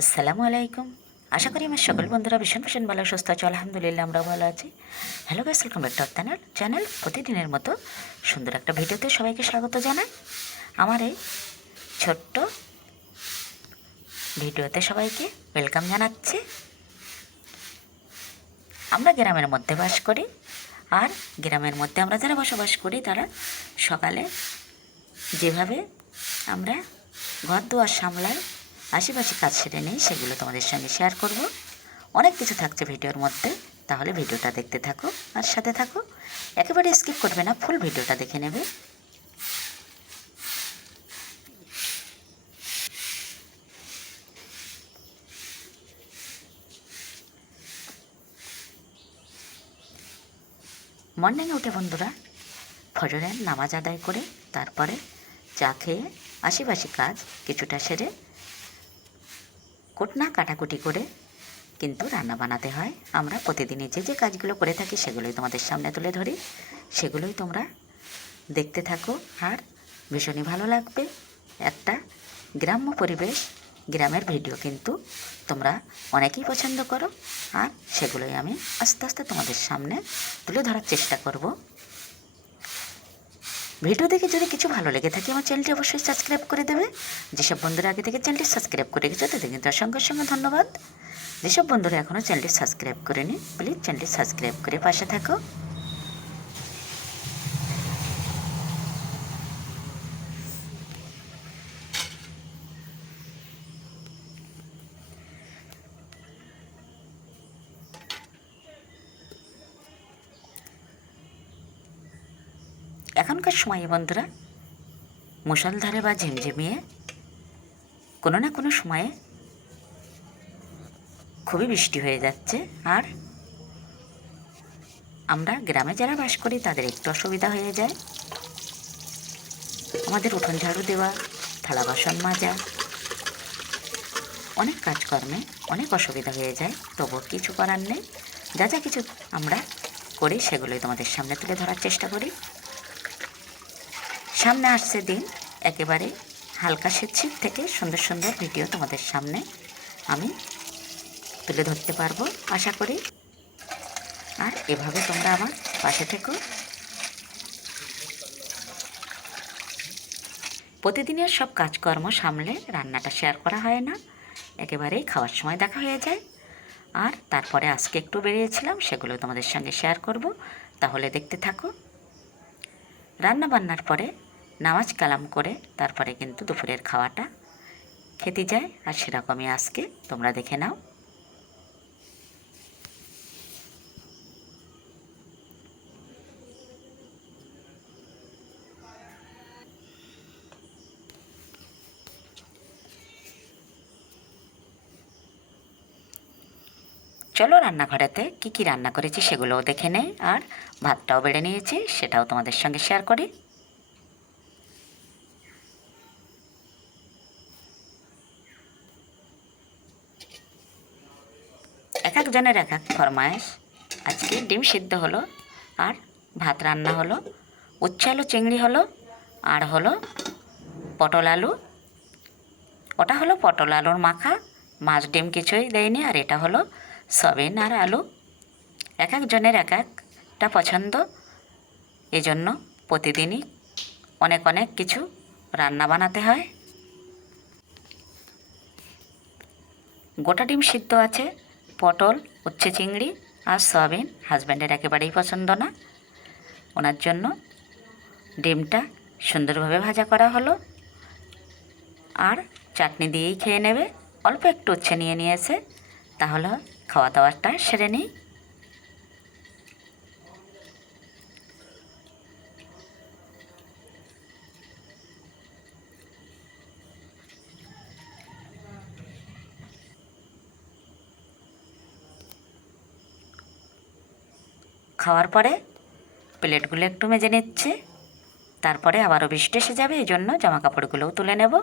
আসসালামু আলাইকুম। আশা করি আমার সকল বন্ধুরা ভীষণ ভীষণ ভালো, সুস্থ আছে। আলহামদুলিল্লাহ আমরা ভালো আছি। Hello guys welcome back to channel channel প্রতিদিনের মতো সুন্দর একটা ভিডিওতে সবাইকে স্বাগত জানাই। আমার এই ছোট্ট ভিডিওতে সবাইকে ওয়েলকাম জানাচ্ছি। আমরা গ্রামের মধ্যে বাস করি, আর গ্রামের মধ্যে আমরা যারা বসবাস করি, তারা সকালে যেভাবে আমরা ঘর দুয়ার সামলাই আশেপাশে কাজ সেরে নেই, সেগুলো তোমাদের সঙ্গে শেয়ার করব। অনেক কিছু থাকছে ভিডিওর মধ্যে, তাহলে ভিডিওটা দেখতে থাকো আর সাথে থাকো। একেবারে স্কিপ করবে না ফুল ভিডিওটা দেখে নেবে। মর্নিংয়ে উঠে বন্ধুরা, ফজরের নামাজ আদায় করে, তারপরে চা খেয়ে আশেপাশে কাজ কিছুটা সেরে কোটনা কাটাকুটি করে কিন্তু রান্না বানাতে হয়। আমরা প্রতিদিনই যে যে কাজগুলো করে থাকি সেগুলোই তোমাদের সামনে তুলে ধরি। সেগুলোই তোমরা দেখতে থাকো। আর ভীষণই ভালো লাগবে একটা গ্রাম্য পরিবেশ, গ্রামের ভিডিও কিন্তু তোমরা অনেকেই পছন্দ করো। আর সেগুলোই আমি আস্তে আস্তে তোমাদের সামনে তুলে ধরার চেষ্টা করব। ভিডিও দেখে যদি কিছু ভালো লেগে থাকে, আমার চ্যানেলটি অবশ্যই সাবস্ক্রাইব করে দেবে। যেসব বন্ধুরা আগে থেকে চ্যানেলটি সাবস্ক্রাইব করে গেছে, তাদের কিন্তু অসংখ্য সঙ্গে ধন্যবাদ। যেসব বন্ধুরা এখনও চ্যানেলটি সাবস্ক্রাইব করেনি প্লিজ চ্যানেলটি সাবস্ক্রাইব করে পাশে থাকো। এখনকার সময়ে বন্ধুরা, মুষলধারে বা ঝিমঝিমিয়ে কোনো না কোনো সময়ে খুবই বৃষ্টি হয়ে যাচ্ছে। আর আমরা গ্রামে যারা বাস করি, তাদের একটু অসুবিধা হয়ে যায়। আমাদের উঠোন ঝাড়ু দেওয়া, থালা বাসন মাজা, অনেক কাজকর্মে অনেক অসুবিধা হয়ে যায়। তবুও কিছু করার নেই। যা যা কিছু আমরা করি, সেগুলোই তোমাদের সামনে তুলে ধরার চেষ্টা করি। সামনে আসছে দিন। একেবারে হালকা শীত থেকে সুন্দর সুন্দর ভিডিও তোমাদের সামনে আমি তুলে ধরতে পারব, আশা করি। আর এভাবে তোমরা আমার পাশে থেকো। প্রতিদিনের সব কাজকর্ম সামলে রান্নাটা শেয়ার করা হয় না। একেবারেই খাওয়ার সময় দেখা হয়ে যায়। আর তারপরে আজকে একটু বেরিয়েছিলাম, সেগুলো তোমাদের সঙ্গে শেয়ার করব। তাহলে দেখতে থাকো। রান্না বান্নার পরে নামাজ কালাম করে তারপরে কিন্তু দুপুরের খাওয়াটা খেতে যায়। আর সেরকমই আজকে তোমরা দেখে নাও। চলো রান্নাঘরেতে কি কি রান্না করেছি সেগুলোও দেখে নেই। আর ভাতটাও বেড়ে নিয়েছি, সেটাও তোমাদের সঙ্গে শেয়ার করি। একজনের এক এক ফরমায়েশ, আজকে ডিম সিদ্ধ হলো, আর ভাত রান্না হলো উচ্ছে আলু চিংড়ি হলো, আর হলো পটল আলু। ওটা হলো পটল আলুর মাখা, মাছ ডিম কিছুই দেয়নি, আর এটা হলো সবিন আর আলু। এক একজনের এক একটা পছন্দ এই জন্য প্রতিদিনই অনেক অনেক কিছু রান্না বানাতে হয়। গোটা ডিম সিদ্ধ আছে পটল, উচ্ছে চিংড়ি আর সয়াবিন হাজব্যান্ডের একেবারেই পছন্দ না। ওনার জন্য ডিমটা সুন্দরভাবে ভাজা করা হলো আর চাটনি দিয়েই খেয়ে নেবে। অল্প একটু উচ্ছে নিয়ে নিয়েছে, তাহলে খাওয়া দাওয়াটা সেরে নিই। খাওয়ার পরে প্লেটগুলো একটু মেজে নিচ্ছে। তারপরে আবারও বৃষ্টি এসে যাবে, এই জন্য জামাকাপড়গুলোও তুলে নেব।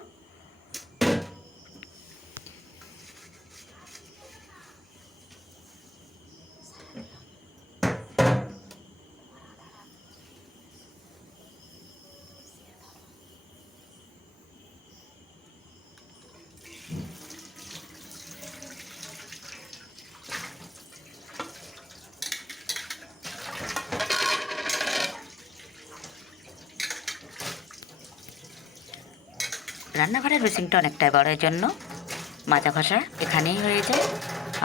রান্নাঘরের বেসিনটা অনেকটাই বড় এর জন্য। মাজা ঘষা এখানেই হয়ে যায়।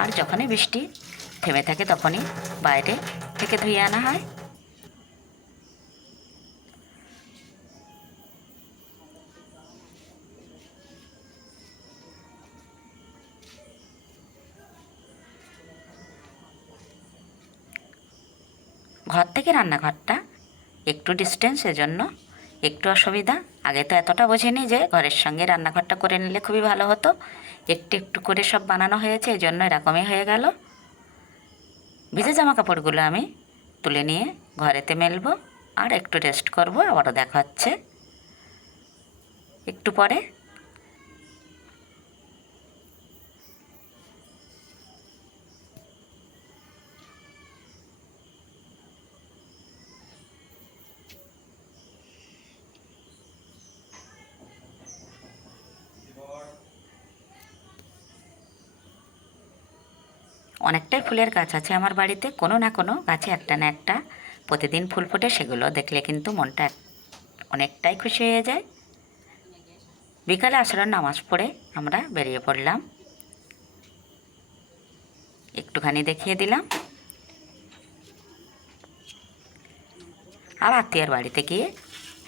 আর যখনই বৃষ্টি থেমে থাকে তখনই বাইরে থেকে ধুয়ে আনা হয়। ঘর থেকে রান্নাঘরটা একটু ডিস্টেন্স এজন্য একটু অসুবিধা। আগে তো এতটা বোঝেনি যে ঘরের সঙ্গে রান্নাঘরটা করে নিলে খুবই ভালো হতো। একটু একটু করে সব বানানো হয়েছে, এই জন্য এরকমই হয়ে গেল। ভিজে জামা কাপড়গুলো আমি তুলে নিয়ে ঘরেতে মেলবো আর একটু রেস্ট করব, আবারও দেখা হচ্ছে। একটু পরে অনেকটাই ফুলের গাছ আছে আমার বাড়িতে। কোনো না কোনো গাছে একটা না একটা প্রতিদিন ফুল ফোটে, সেগুলো দেখলে কিন্তু মনটা অনেকটাই খুশি হয়ে যায়। বিকালে আসরের নামাজ পড়ে আমরা বেরিয়ে পড়লাম। একটুখানি দেখিয়ে দিলাম। আর আত্মীয়ার বাড়িতে গিয়ে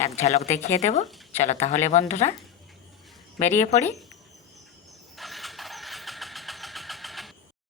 এক ঝলক দেখিয়ে দেব। চলো তাহলে বন্ধুরা, বেরিয়ে পড়ি।